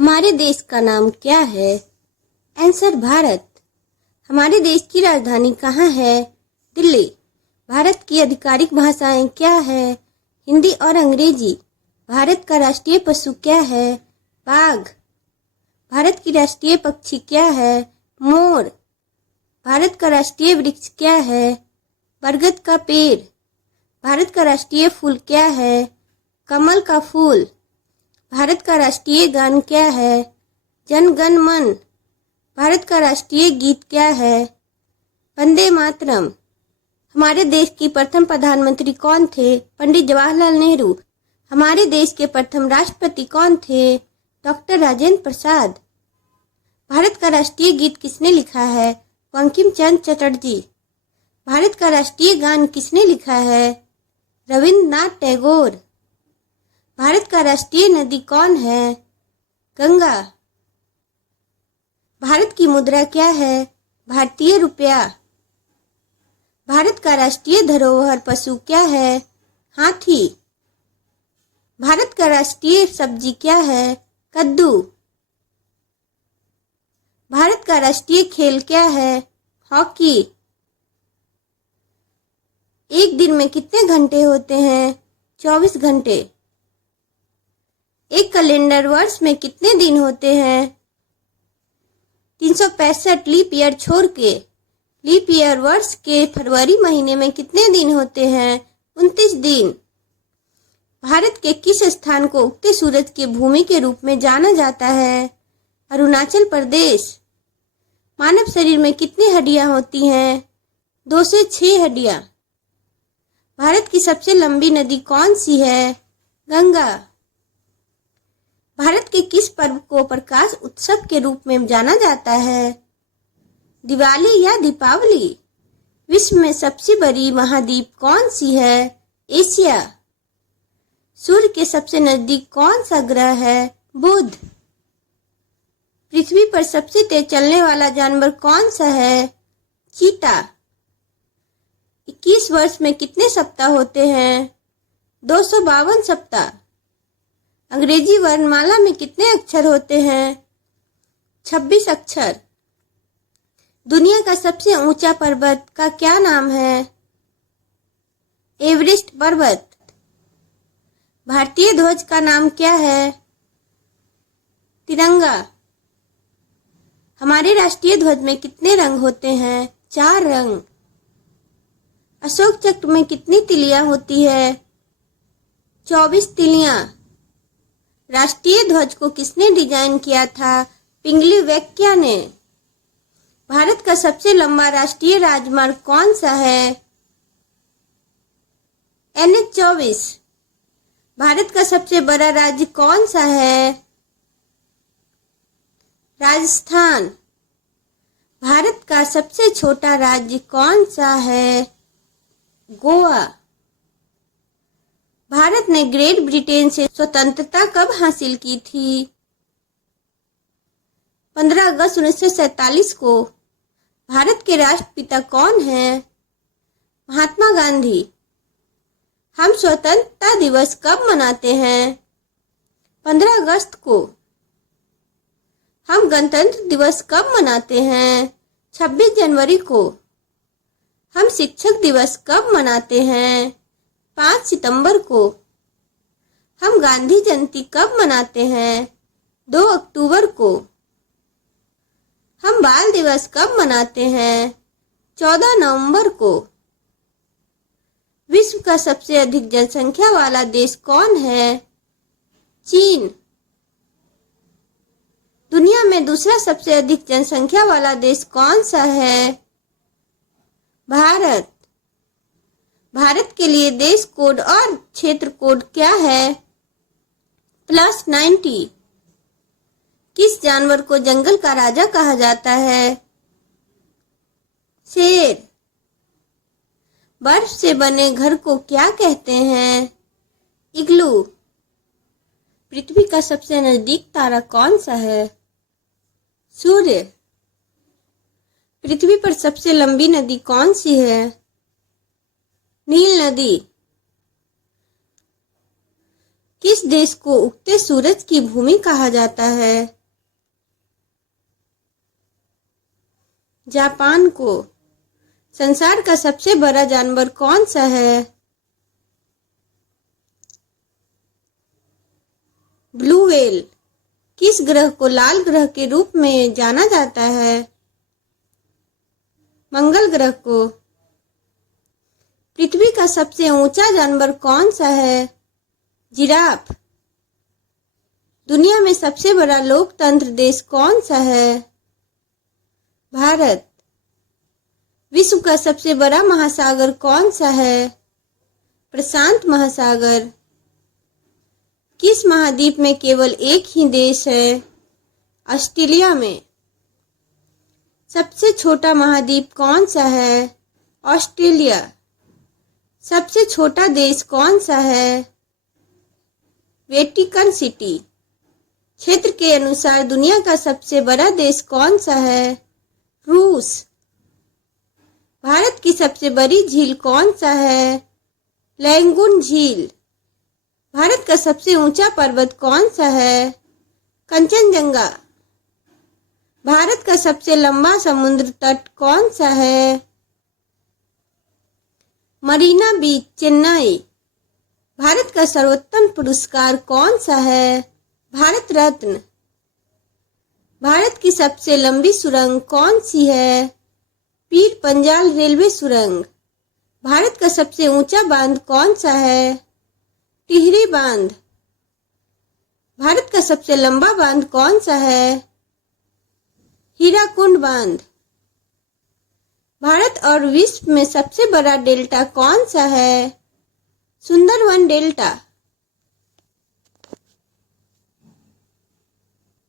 हमारे देश का नाम क्या है? आंसर भारत। हमारे देश की राजधानी कहाँ है? दिल्ली। भारत की आधिकारिक भाषाएं क्या है? हिंदी और अंग्रेजी। भारत का राष्ट्रीय पशु क्या है? बाघ। भारत की राष्ट्रीय पक्षी क्या है? मोर। भारत का राष्ट्रीय वृक्ष क्या है? बरगद का पेड़। भारत का राष्ट्रीय फूल क्या है? कमल का फूल। भारत का राष्ट्रीय गान क्या है? जन गण मन। भारत का राष्ट्रीय गीत क्या है? वंदे मातरम। हमारे देश की प्रथम प्रधानमंत्री कौन थे? पंडित जवाहरलाल नेहरू। हमारे देश के प्रथम राष्ट्रपति कौन थे? डॉक्टर राजेंद्र प्रसाद। भारत का राष्ट्रीय गीत किसने लिखा है? बंकिम चंद्र चटर्जी। भारत का राष्ट्रीय गान किसने लिखा है? रविंद्रनाथ टैगोर। भारत का राष्ट्रीय नदी कौन है? गंगा। भारत की मुद्रा क्या है? भारतीय रुपया। भारत का राष्ट्रीय धरोहर पशु क्या है? हाथी। भारत का राष्ट्रीय सब्जी क्या है? कद्दू। भारत का राष्ट्रीय खेल क्या है? हॉकी। एक दिन में कितने घंटे होते हैं? 24 घंटे। एक कैलेंडर वर्ष में कितने दिन होते हैं? 365 लीप ईयर छोड़ के। लीप ईयर वर्ष के फरवरी महीने में कितने दिन होते हैं? 29 दिन। भारत के किस स्थान को उगते सूरज की भूमि के रूप में जाना जाता है? अरुणाचल प्रदेश। मानव शरीर में कितनी हड्डियां होती हैं? 2 से 6 हड्डियां। भारत की सबसे लंबी नदी कौन सी है? गंगा। भारत के किस पर्व को प्रकाश उत्सव के रूप में जाना जाता है? दिवाली या दीपावली। विश्व में सबसे बड़ी महाद्वीप कौन सी है? एशिया। सूर्य के सबसे नजदीक कौन सा ग्रह है? बुध। पृथ्वी पर सबसे तेज चलने वाला जानवर कौन सा है? चीता। 21 वर्ष में कितने सप्ताह होते हैं? 252 सप्ताह। अंग्रेजी वर्णमाला में कितने अक्षर होते हैं? 26 अक्षर। दुनिया का सबसे ऊंचा पर्वत का क्या नाम है? एवरेस्ट पर्वत। भारतीय ध्वज का नाम क्या है? तिरंगा। हमारे राष्ट्रीय ध्वज में कितने रंग होते हैं? 4 रंग। अशोक चक्र में कितनी तिलियां होती है? 24 तिलियां। राष्ट्रीय ध्वज को किसने डिजाइन किया था? पिंगली वेंकैया ने। भारत का सबसे लंबा राष्ट्रीय राजमार्ग कौन सा है? NH 24। भारत का सबसे बड़ा राज्य कौन सा है? राजस्थान। भारत का सबसे छोटा राज्य कौन सा है? गोवा। भारत ने ग्रेट ब्रिटेन से स्वतंत्रता कब हासिल की थी? 15 अगस्त 1947 को। भारत के राष्ट्रपिता कौन है? महात्मा गांधी। हम स्वतंत्रता दिवस कब मनाते हैं? 15 अगस्त को। हम गणतंत्र दिवस कब मनाते हैं? 26 जनवरी को। हम शिक्षक दिवस कब मनाते हैं? 5 सितंबर को। हम गांधी जयंती कब मनाते हैं? 2 अक्टूबर को। हम बाल दिवस कब मनाते हैं? 14 नवंबर को। विश्व का सबसे अधिक जनसंख्या वाला देश कौन है? चीन। दुनिया में दूसरा सबसे अधिक जनसंख्या वाला देश कौन सा है? भारत। भारत के लिए देश कोड और क्षेत्र कोड क्या है? +90। किस जानवर को जंगल का राजा कहा जाता है? शेर। बर्फ से बने घर को क्या कहते हैं? इग्लू। पृथ्वी का सबसे नजदीक तारा कौन सा है? सूर्य। पृथ्वी पर सबसे लंबी नदी कौन सी है? नील नदी। किस देश को उगते सूरज की भूमि कहा जाता है? जापान को। संसार का सबसे बड़ा जानवर कौन सा है? Blue whale. किस ग्रह को लाल ग्रह के रूप में जाना जाता है? मंगल ग्रह को। पृथ्वी का सबसे ऊंचा जानवर कौन सा है? जिराफ। दुनिया में सबसे बड़ा लोकतंत्र देश कौन सा है? भारत। विश्व का सबसे बड़ा महासागर कौन सा है? प्रशांत महासागर। किस महाद्वीप में केवल एक ही देश है? ऑस्ट्रेलिया में। सबसे छोटा महाद्वीप कौन सा है? ऑस्ट्रेलिया। सबसे छोटा देश कौन सा है? Vatican city. क्षेत्र के अनुसार दुनिया का सबसे बड़ा देश कौन सा है? रूस। भारत की सबसे बड़ी झील कौन सा है? लैंगून झील। भारत का सबसे ऊंचा पर्वत कौन सा है? कंचनजंगा। भारत का सबसे लंबा समुद्र तट कौन सा है? मरीना बीच, चेन्नई। भारत का सर्वोत्तम पुरस्कार कौन सा है? भारत रत्न। भारत की सबसे लंबी सुरंग कौन सी है? पीर पंजाल रेलवे सुरंग। भारत का सबसे ऊंचा बांध कौन सा है? टिहरी बांध। भारत का सबसे लंबा बांध कौन सा है? हीराकुंड बांध। भारत और विश्व में सबसे बड़ा डेल्टा कौन सा है? सुंदरवन डेल्टा।